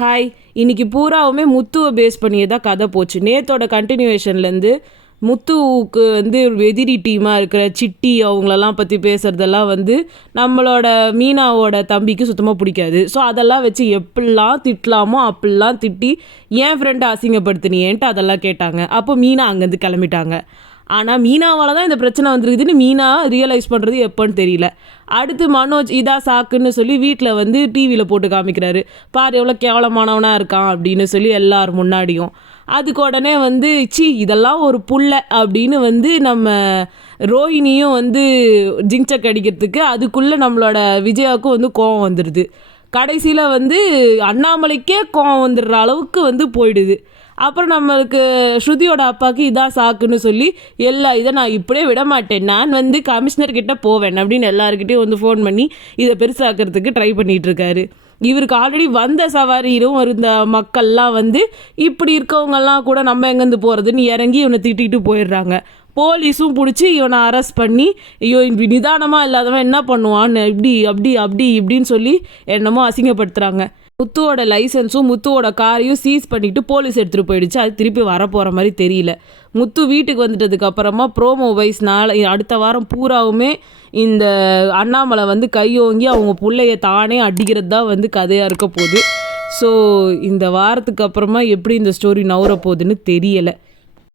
Hi. இன்னைக்கு பூராவுமே முத்துவை base பண்ணியே தான் கதை போச்சு. நேத்தோட கண்டினியூவேஷன்லேருந்து முத்துவுக்கு வந்து எதிரி டீமாக இருக்கிற சிட்டி அவங்களெல்லாம் பற்றி பேசுகிறதெல்லாம் வந்து நம்மளோட மீனாவோட தம்பிக்கு சுத்தமாக பிடிக்காது. ஸோ அதெல்லாம் வச்சு எப்படிலாம் திட்டலாமோ அப்படிலாம் திட்டி என் ஃப்ரெண்டை அசிங்கப்படுத்தினியேன்ட்டு அதெல்லாம் கேட்டாங்க. அப்போ மீனா அங்கேருந்து கிளம்பிட்டாங்க. ஆனால் மீனாவால் தான் இந்த பிரச்சனை வந்துருக்குதுன்னு மீனா ரியலைஸ் பண்ணுறது எப்போன்னு தெரியல. அடுத்து மனோஜ் இதா சாக்குன்னு சொல்லி வீட்டில் வந்து டிவியில் போட்டு காமிக்கிறாரு, பாரு எவ்வளோ கேவலமானவனாக இருக்கான் அப்படின்னு சொல்லி எல்லார் முன்னாடியும். அதுக்கு உடனே வந்து இதெல்லாம் ஒரு புள்ள அப்படின்னு வந்து நம்ம ரோஹிணியும் வந்து ஜிங்சக் அடிக்கிறதுக்கு அதுக்குள்ளே நம்மளோட விஜயாவுக்கும் வந்து கோவம் வந்துடுது. கடைசியில் வந்து அண்ணாமலைக்கே கோவம் வந்துடுற அளவுக்கு வந்து போயிடுது. அப்புறம் நம்மளுக்கு ஸ்ருதியோட அப்பாவுக்கு இதான் சாக்குன்னு சொல்லி இதை நான் இப்படியே விட மாட்டேன், நான் வந்து கமிஷனர்கிட்ட போவேன் அப்படின்னு எல்லாருக்கிட்டையும் வந்து ஃபோன் பண்ணி இதை பெருசாக்கிறதுக்கு ட்ரை பண்ணிகிட்டு இருக்காரு. இவருக்கு ஆல்ரெடி வந்த சவாரியும் இருந்த மக்கள்லாம் வந்து இப்படி இருக்கவங்கெல்லாம் கூட நம்ம எங்கேருந்து போகிறதுன்னு இறங்கி இவனை திட்டிகிட்டு போயிடுறாங்க. போலீஸும் பிடிச்சி இவனை அரெஸ்ட் பண்ணி ஐயோ இப்படி நிதானமாக இல்லாதவன் என்ன பண்ணுவான்னு இப்படி அப்படி அப்படி இப்படின்னு சொல்லி என்னமோ அசிங்கப்படுத்துகிறாங்க. முத்துவோட லைசன்ஸும் முத்துவோட காரையும் சீஸ் பண்ணிவிட்டு போலீஸ் எடுத்துகிட்டு போயிடுச்சு. அது திருப்பி வரப்போகிற மாதிரி தெரியல. முத்து வீட்டுக்கு வந்துட்டதுக்கு அப்புறமா ப்ரோமோ வைஸ் அடுத்த வாரம் பூராவுமே இந்த அண்ணாமலை வந்து கையோங்கி அவங்க பிள்ளைய தானே அடிக்கிறது தான் வந்து கதையாக இருக்க போகுது. ஸோ இந்த வாரத்துக்கு அப்புறமா எப்படி இந்த ஸ்டோரி நவுற போகுதுன்னு தெரியலை.